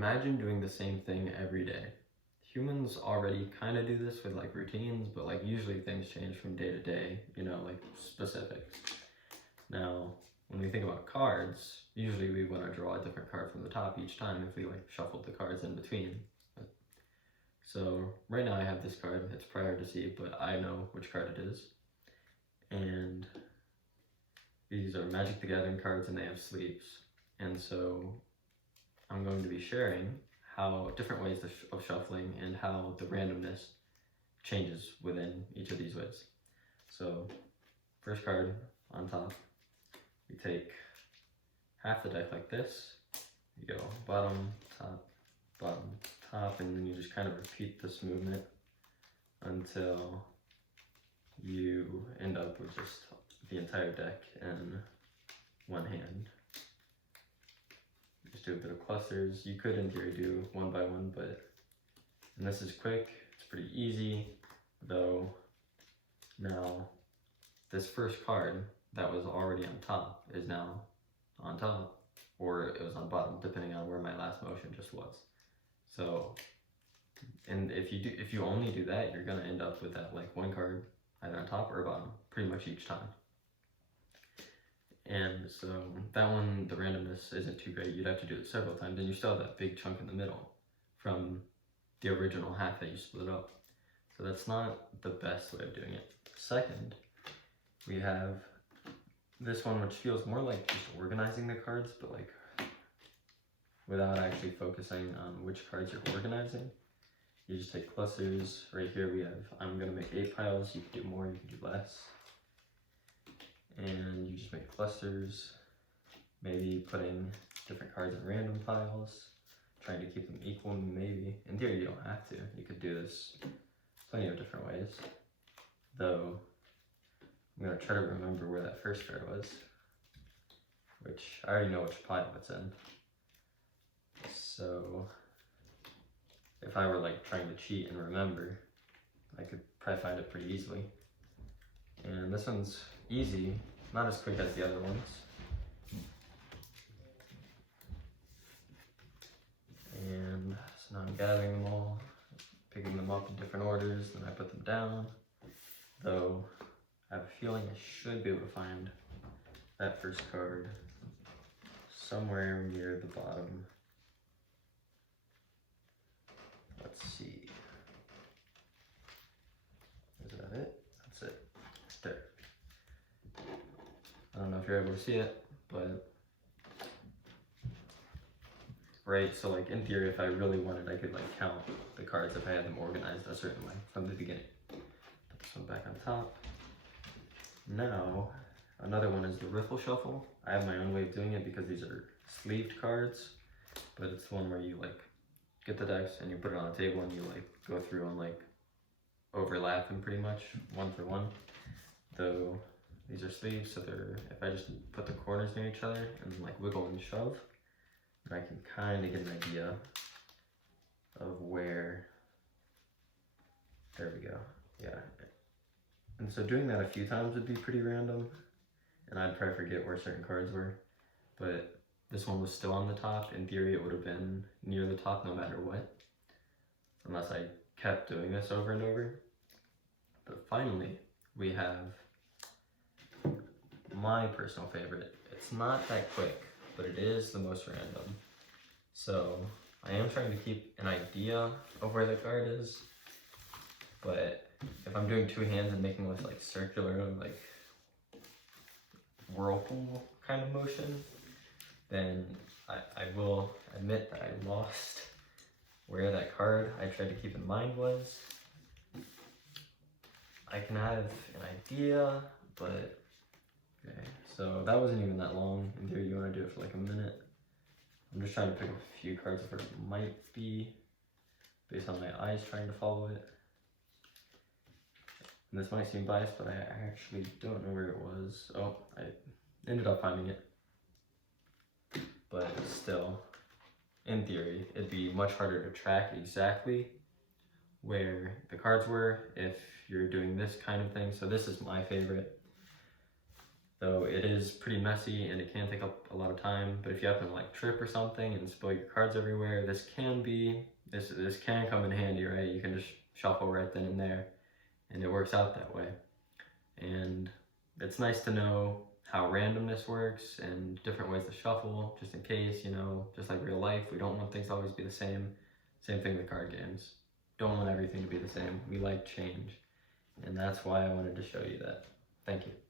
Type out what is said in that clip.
imagine doing the same thing every day. Humans already kind of do this with like routines, but like usually things change from day to day, you know, like specifics. Now, when we think about cards, usually we want to draw a different card from the top each time if we like shuffled the cards in between. So right now I have this card, it's prior to see, but I know which card it is. And these are Magic the Gathering cards and they have sleeves. And so I'm going to be sharing how different ways of shuffling and how the randomness changes within each of these ways. So first card on top, you take half the deck like this, you go bottom, top, and then you just kind of repeat this movement until you end up with just the entire deck in one hand. Just do a bit of clusters. You could in theory do one by one, and this is quick, it's pretty easy, though now this first card that was already on top is now on top, or it was on bottom, depending on where my last motion just was. So, and if you only do that, you're gonna end up with that like one card either on top or bottom, pretty much each time. And so that one, the randomness isn't too great. You'd have to do it several times, and you still have that big chunk in the middle from the original half that you split up. So that's not the best way of doing it. Second, we have this one, which feels more like just organizing the cards, but like without actually focusing on which cards you're organizing. You just take clusters. Right here we have, I'm gonna make 8 piles. You can do more, you can do less. And you just make clusters, maybe putting different cards in random piles, trying to keep them equal, maybe. In theory, you don't have to. You could do this plenty of different ways. Though, I'm gonna try to remember where that first card was, which I already know which pile it's in. So, if I were like trying to cheat and remember, I could probably find it pretty easily. And this one's easy, not as quick as the other ones. And so now I'm gathering them all, picking them up in different orders, then I put them down. Though I have a feeling I should be able to find that first card somewhere near the bottom. Let's see. Is that it? That's it. There. I don't know if you're able to see it, but right, so like in theory, if I really wanted, I could like count the cards if I had them organized a certain way from the beginning. Put this one back on top. Now, another one is the riffle shuffle. I have my own way of doing it because these are sleeved cards, but it's one where you like get the decks and you put it on a table and you like go through and like overlap them pretty much one for one. Though these are sleeves, so they're, if I just put the corners near each other and then like wiggle and shove, then I can kind of get an idea of where, there we go, yeah. And so doing that a few times would be pretty random, and I'd probably forget where certain cards were, but this one was still on the top. In theory, it would have been near the top no matter what, unless I kept doing this over and over. But finally, we have my personal favorite. It's not that quick, but it is the most random. So I am trying to keep an idea of where the card is, but if I'm doing two hands and making this like circular, like whirlpool kind of motion, then I will admit that I lost where that card I tried to keep in mind was. I can have an idea, but okay, so that wasn't even that long. In theory, you want to do it for like a minute. I'm just trying to pick up a few cards where it might be, based on my eyes trying to follow it. And this might seem biased, but I actually don't know where it was. Oh, I ended up finding it. But still, in theory, it'd be much harder to track exactly where the cards were if you're doing this kind of thing. So this is my favorite. though it is pretty messy and it can take up a lot of time. But if you happen to like trip or something and spill your cards everywhere, this can come in handy, right? You can just shuffle right then and there, and it works out that way. And it's nice to know how randomness works and different ways to shuffle, just in case, you know, just like real life, we don't want things to always be the same. Same thing with card games. Don't want everything to be the same. We like change. And that's why I wanted to show you that. Thank you.